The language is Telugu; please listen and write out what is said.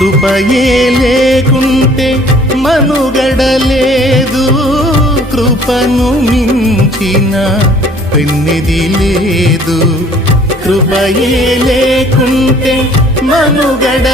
కృపయే లేకుంటే మనుగడలేదు కృపను మించిన పెన్నిది లేదు కృపయే లేకుంటే మనుగడ